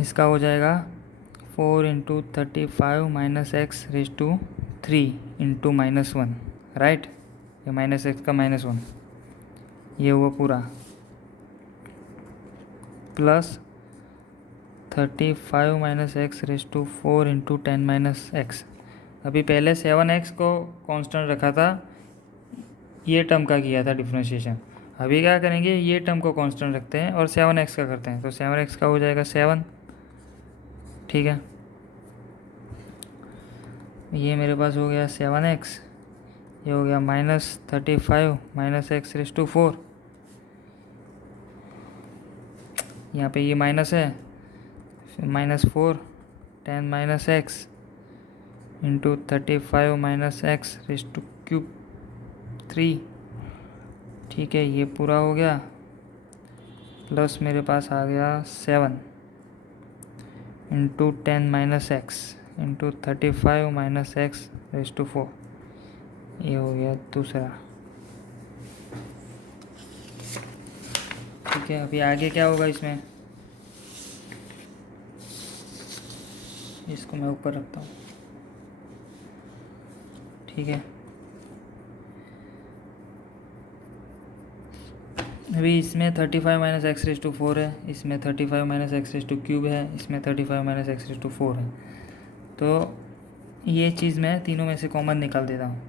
इसका हो जाएगा 4 into 35 minus x raise to 3 into -1, right. ये माइनस एक्स का -1, ये हुआ पूरा, plus 35 minus x raise to 4 into 10 minus x. अभी पहले 7x को कांस्टेंट रखा था, ये टर्म का किया था डिफ्रेंशिएशन। अभी क्या करेंगे? ये टर्म को कांस्टेंट रखते हैं और 7x का करते हैं, तो 7x का हो जाएगा 7, ठीक है। ये मेरे पास हो गया 7x, ये हो गया -35 माइनस एक्स रेस टू 4, यहाँ पे ये माइनस है, -4 10 minus x into 35 minus x raise two cube 3, ठीक है, ये पूरा हो गया। प्लस मेरे पास आ गया 7 into 10 minus x into 35 minus x raise to 4, ये हो गया दूसरा। ठीक है, अभी आगे क्या होगा इसमें, इसको मैं ऊपर रखता हूँ। ठीक है, अभी इसमें 35 माइनस एक्स रेस टू 4 है, इसमें 35 minus x raise two cube है, इसमें 35 माइनस एक्स रेस टू 4 है। तो ये चीज़ मैं तीनों में से कॉमन निकाल देता हूँ,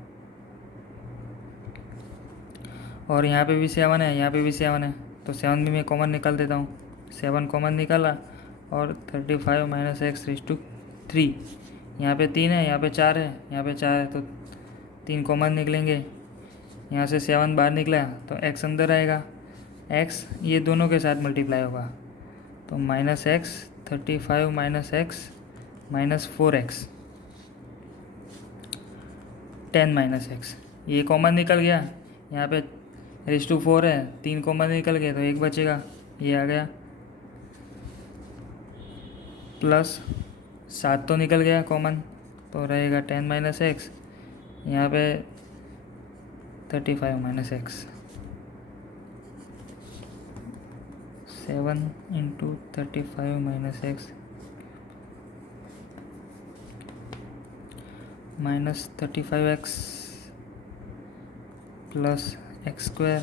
और यहाँ पे भी 7 है, यहाँ पे भी 7 है, तो 7 भी मैं कॉमन निकाल देता हूँ। 7 कॉमन निकाला, और 35 माइनस एक्स रेस टू 3, यहाँ पे 3 है, यहाँ पे 4 है, यहाँ पे 4 है, तो 3 कॉमन निकलेंगे। यहाँ से 7 बाहर निकला तो x अंदर आएगा, x ये दोनों के साथ मल्टीप्लाई होगा, तो -x 35 minus x minus 4x 10 minus x, ये कॉमन निकल गया। यहाँ पे रेस टू 4 है, 3 कॉमन निकल गए तो 1 बचेगा, ये आ गया। प्लस 7 तो निकल गया कॉमन, तो रहेगा 10 माइनस एक्स, यहाँ पे 35 minus x, 7 into 35 minus x minus 35x plus x square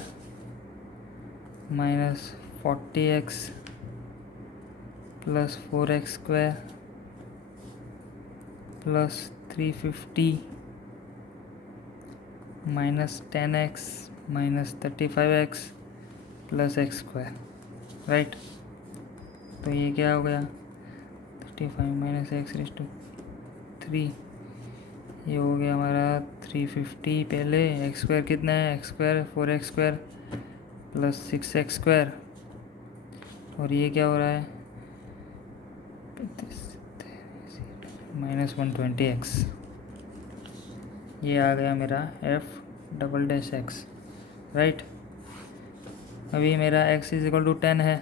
minus 40x plus 4x square plus 350 minus 10x minus 35x plus x square, right. तो ये क्या हो गया, 35 माइनस एक्स रेस टू 3, ये हो गया हमारा 350। पहले एक्स स्क्वायर कितना है, x square 4x square plus 6x square, और ये क्या हो रहा है -120x, ये आ गया मेरा f"x, राइट। अभी मेरा x = 10 है,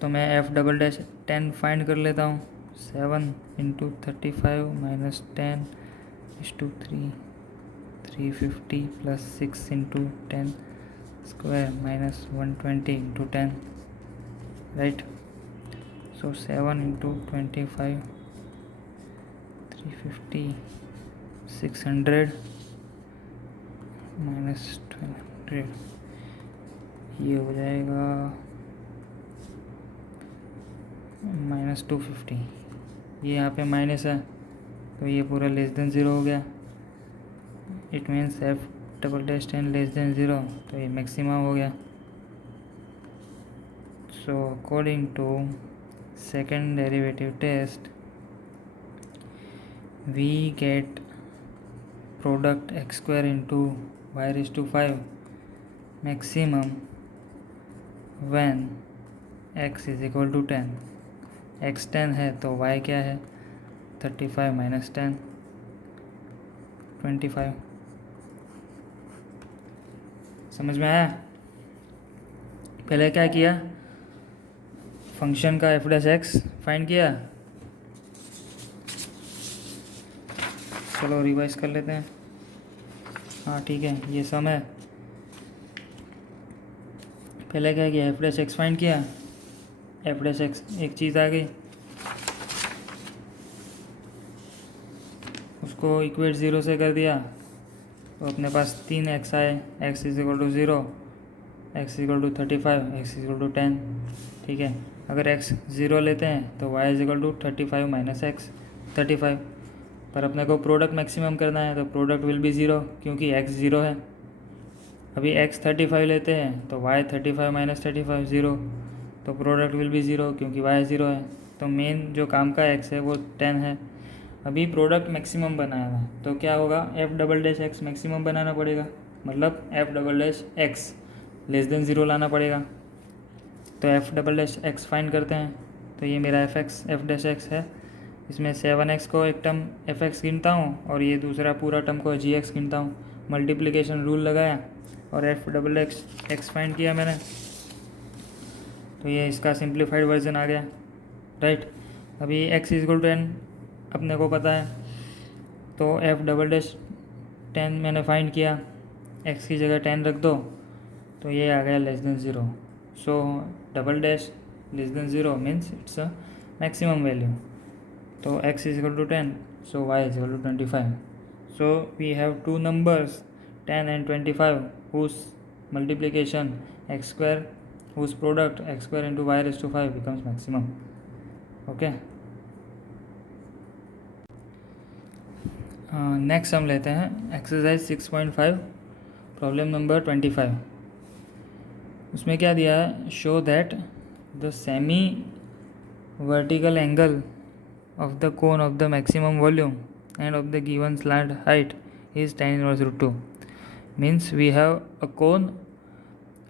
तो मैं f"10 फाइंड कर लेता हूँ। 7 into 35 minus 10 is to 350 plus 6 into 10 square minus 120 into 10, right. So 7 into 25 350 600 minus 1200, ये हो जाएगा -250। ये यहाँ पे माइनस है तो ये पूरा <0 हो गया, इट मीन्स f"10 0, तो ये मैक्सिमा हो गया। So according to second derivative test we get product x² into y⁵ maximum when x = 10, x 10 है तो y क्या है, 35 माइनस 10 25। समझ में आया। पहले क्या किया, फंक्शन का f'(x) फाइंड किया। चलो रिवाइज कर लेते हैं। हाँ ठीक है, ये सम है। पहले क्या किया, f'(x) फाइंड किया, f'(x) एक चीज़ आ गई, उसको इक्वेट 0 से कर दिया तो अपने पास 3x आए, x = 0, x = 35, x = 10, ठीक है। अगर x 0 लेते हैं तो y = 35 माइनस x 35, पर अपने को प्रोडक्ट मैक्सिमम करना है तो प्रोडक्ट विल बी 0 क्योंकि x 0 है। अभी x 35 लेते हैं तो y 35 माइनस 35 0, तो प्रोडक्ट विल बी 0 क्योंकि y 0 है। तो मेन जो काम का x है वो 10 है, अभी प्रोडक्ट मैक्सिमम बनाया था, तो क्या होगा, F double dash X maximum बनाना पड़ेगा, मतलब F double dash x less than zero लाना पड़ेगा। तो F double dash x find करते हैं। तो ये मेरा एफ डैश एक्स है, इसमें 7x को एक टर्म एफ एक्स गिनता हूँ और ये दूसरा पूरा टर्म को जी एक्स गिनता हूँ। मल्टीप्लिकेशन रूल लगाया और एफ डबल एक्स फाइंड किया मैंने, तो ये इसका सिंप्लीफाइड वर्जन आ गया, राइट। अभी x इज इक्वल टू 10 अपने को पता है, तो एफ डबल डैश 10 मैंने फाइंड किया, x की जगह 10 रख दो, तो ये आ गया less than zero. So double dash less than zero means it's a maximum value. तो x is equal to 10, so y is equal to 25. So we have two numbers 10 and 25 whose multiplication x square, whose product x square into y raised to 5 becomes maximum. Okay. Next हम लेते हैं exercise 6.5 problem number 25। उसमें क्या दिया है, show that the semi vertical angle of the cone of the maximum volume and of the given slant height is tan inverse root 2. Means we have a cone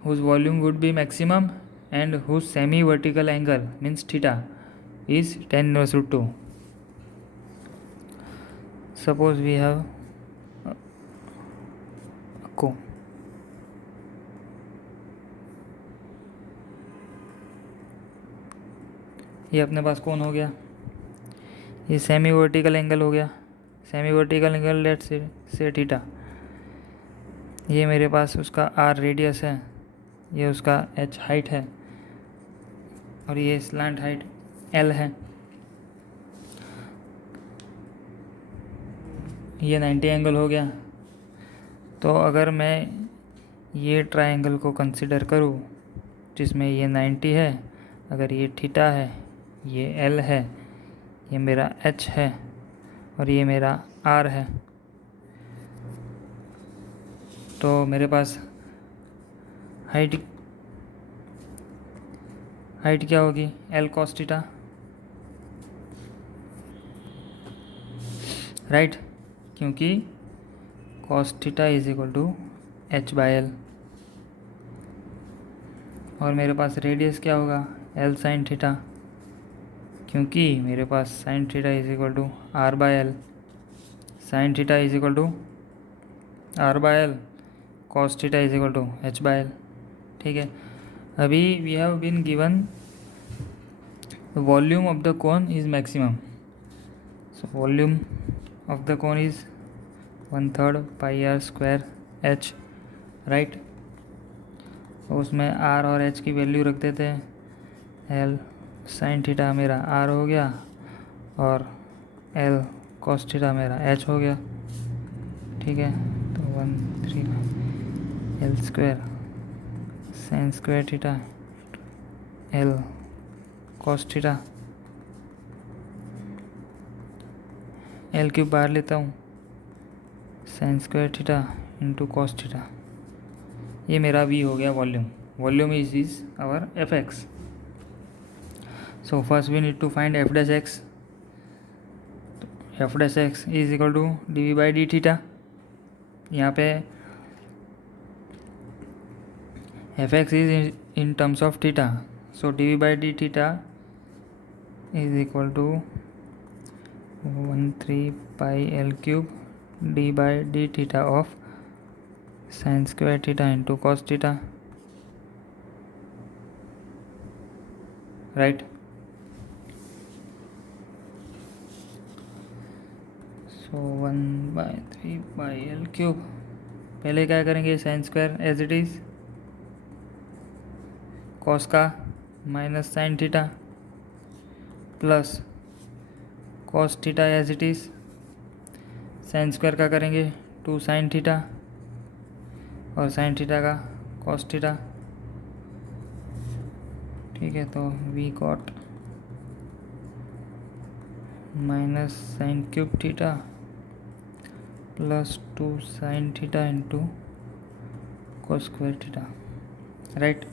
whose volume would be maximum and whose semi vertical angle means theta is tan inverse root 2. Suppose we have a cone, ये अपने पास कौन हो गया, ये semi vertical angle हो गया, semi vertical angle late से theta, ये मेरे पास उसका आर रेडियस है, ये उसका एच हाइट है और ये स्लैंट हाइट एल है। ये 90 एंगल हो गया। तो अगर मैं ये ट्रायंगल को कंसिडर करूँ जिसमें ये 90 है, अगर ये थीटा है, ये एल है, ये मेरा एच है और ये मेरा आर है, तो मेरे पास हाइट क्या होगी, एल कॉस थीटा, राइट, क्योंकि cos theta is equal to H by l. और मेरे पास रेडियस क्या होगा, एल साइन थीटा, क्योंकि मेरे पास sine theta is equal to R by L, sine theta is equal to R by L, cos theta is equal to H by L. ठीक है, अभी we have been given volume of the cone is maximum, so volume of the cone is 1/3 pi R square H, right. तो उसमें are और H की value रख देते हैं, एल साइन थीटा मेरा आर हो गया और एल कॉस थीटा मेरा एच हो गया। ठीक है, तो 1/3 l square sine square theta l cos theta, l cube बाहर लेता हूँ, sine square theta into cos theta, ये मेरा वी हो गया volume. Volume is our f x. So first we need to find f dash x. F dash x is equal to d V by D theta. यहाँ पे F x is in terms of theta, so D V by D theta is equal to 1/3 pi L cube D by D theta of sine square theta into cos theta, right. So 1/3 pi L cube, पहले क्या करेंगे, sine square as it is, cos का minus sine theta plus cos theta as it is, sine square का करेंगे 2 sine theta और sign theta का cos theta. ठीक है, तो we got minus sine cube theta plus 2 sine theta into cos square theta, right.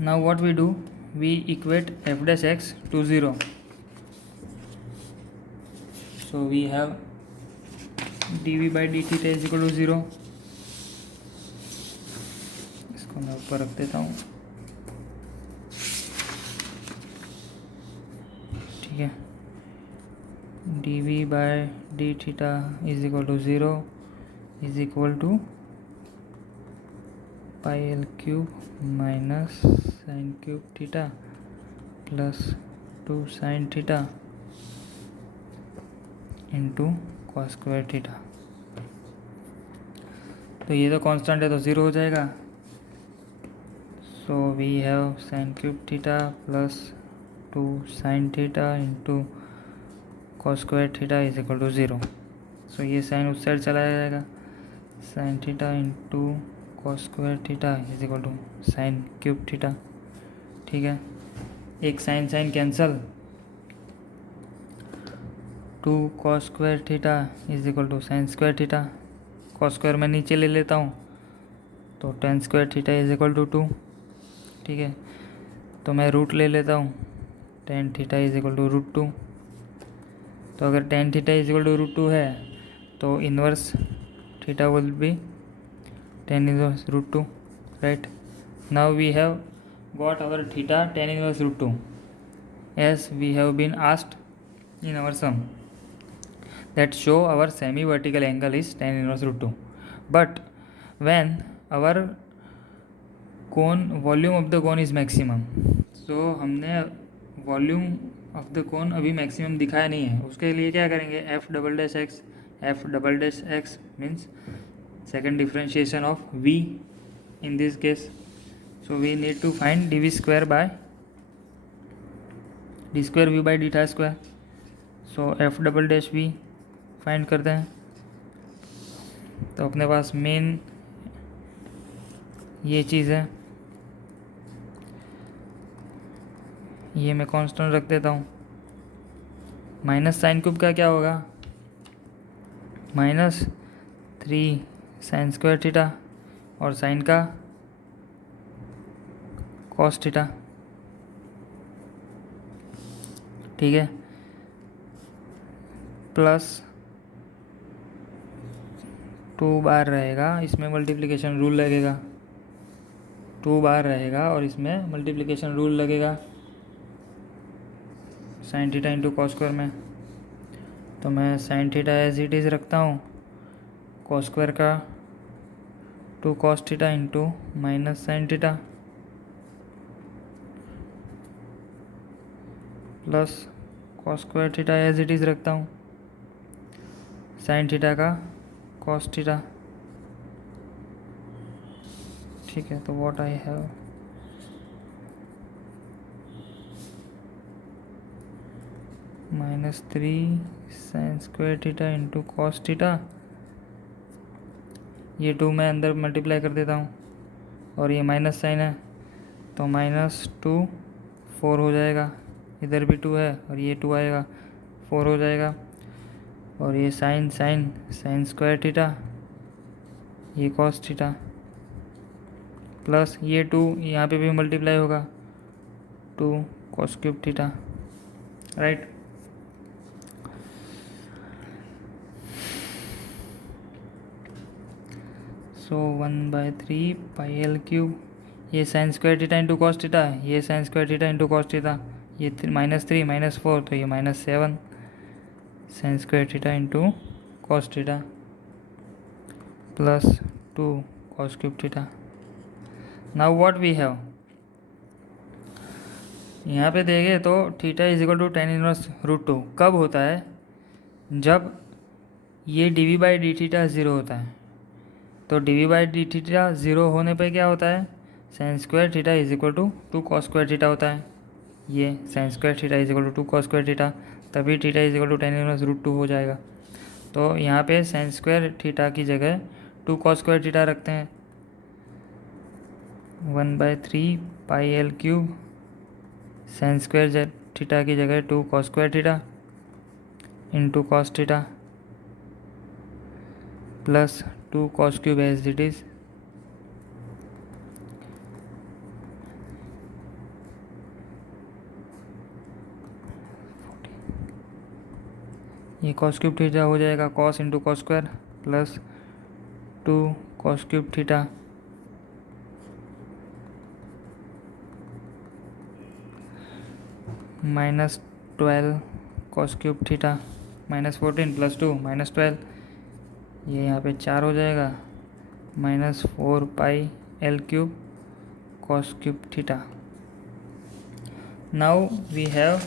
Now what we do, we equate f dash x to 0. So we have dv by d theta is equal to 0. इसको मैं ऊपर रख देता हूँ, ठीक है. dv by d theta is equal to 0 is equal to pi l cube minus sin cube theta plus 2 sin theta into cos square theta. तो ये तो कांस्टेंट है तो 0 हो जाएगा. So we have sin cube theta plus 2 sin theta into cos square theta is equal to 0. So ये sine उस side चला जाएगा. sin theta into cos square theta is equal to sin cube theta. ठीक है, एक sine sine cancel. 2 cos square theta is equal to sine square theta. cos square मैं नीचे ले लेता हूँ तो tan square theta is equal to 2. ठीक है, तो मैं रूट ले लेता हूँ. tan theta is equal to root 2. तो अगर tan theta is equal to root 2 है तो inverse theta will be tan inverse root 2. Right, now we have got our theta tan inverse root 2 as we have been asked in our sum that show our semi vertical angle is tan inverse root 2. But when our cone volume of the cone is maximum, so हमने volume of the cone अभी maximum दिखाया नहीं है, उसके लिए क्या करेंगे, f double dash x means second differentiation of v in this case. So we need to find dv square by d square v by d theta square. So f double dash v find करते हैं. तो अपने पास main ये चीज़ है, ये मैं constant रख देता हूँ. माइनस साइन क्यूब का क्या होगा, -3 साइन स्क्वायर थीटा और साइन का कॉस थीटा. ठीक है, प्लस 2 बार रहेगा, इसमें मल्टीप्लिकेशन रूल लगेगा. 2 बार रहेगा और इसमें मल्टीप्लिकेशन रूल लगेगा sine theta into cos square में. तो मैं sine theta as it is रखता हूँ. कॉस स्क्वायर का 2 cos theta into minus sine theta plus cos square theta as it is रखता हूँ. साइन थीटा का कॉस थीटा. ठीक है, तो what I have, -3 sine square theta into cos theta. ये 2 मैं अंदर मल्टीप्लाई कर देता हूँ और ये माइनस साइन है तो -2 4 हो जाएगा. इधर भी 2 है और ये 2 आएगा, 4 हो जाएगा. और ये साइन स्क्वायर थीटा, ये कॉस थीटा प्लस ये 2 यहाँ पे भी मल्टीप्लाई होगा, 2 cos cube theta. Right, so 1/3 pi L cube. ये sine square theta into cos theta, ये sine square theta into cos theta. ये -3 -4 तो ये -7 sine square theta into cos theta plus 2 cos cube theta. Now what we have, यहाँ पे देखें तो theta is equal to tan inverse root 2 कब होता है, जब ये dv बाई डी थीटा 0 होता है. तो dv बाई डी थीटा 0 होने पे क्या होता है, sine square theta is equal to 2 cos square theta होता है. ये sine square theta is equal to 2 cos square theta, तभी theta is equal to tan inverse root 2 हो जाएगा. तो यहाँ पे साइन स्क्वायर थीटा की जगह 2 कॉस स्क्वायर थीटा रखते हैं. 1/3 pi L cube sine square theta की जगह 2 cos square theta into cos theta plus 2 cos cube as it is. ये कॉस क्यूब थीटा हो जाएगा cos into cos square plus 2 cos cube theta minus 12 cos cube theta minus 14 plus 2 minus 12, ये यहाँ पे 4 हो जाएगा minus 4 pi L cube cos cube theta. Now we have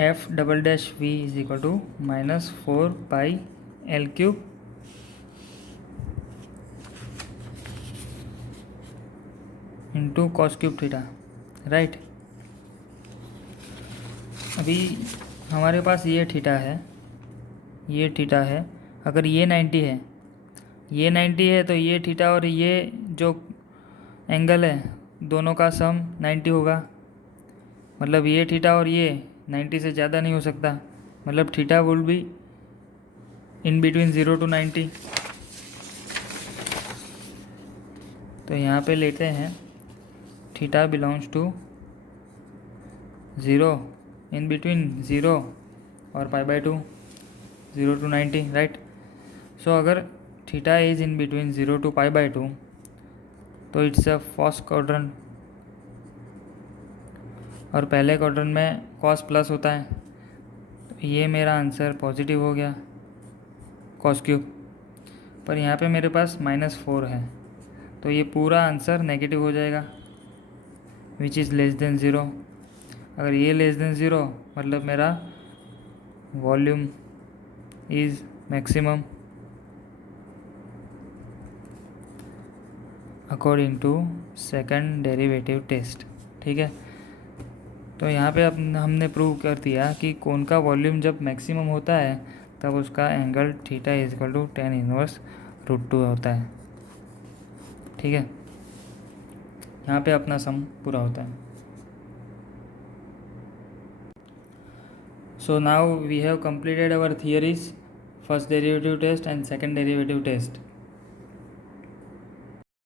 F double dash v is equal to minus 4 pi L cube into cos cube theta, right. अभी हमारे पास ये theta है, ये थीटा है. अगर ये 90 है, ये 90 है, तो ये थीटा और ये जो एंगल है दोनों का सम 90 होगा. मतलब ये थीटा और ये 90 से ज़्यादा नहीं हो सकता. मतलब theta would be in between 0 to 90. तो यहाँ पे लेते हैं theta belongs to 0 in between 0 और π/2 0 to 90, राइट. सो अगर theta is in between 0 to π/2 तो इट्स अ फर्स्ट क्वाड्रेंट, और पहले क्वाड्रेंट में कॉस प्लस होता है. तो ये मेरा आंसर पॉजिटिव हो गया कॉस क्यूब. पर यहाँ पे मेरे पास -4 है, तो ये पूरा आंसर नेगेटिव हो जाएगा विच इज़ लेस देन 0. अगर ये लेस देन 0 मतलब मेरा volume is maximum according to second derivative test. ठीक है. तो यहाँ पे अब हमने प्रूव कर दिया कि कोन का वॉल्यूम जब मैक्सिमम होता है तब उसका angle theta is equal to tan−1√2 होता है. ठीक है. यहाँ पे अपना सम पूरा होता है. So now we have completed our theories, first derivative test and second derivative test.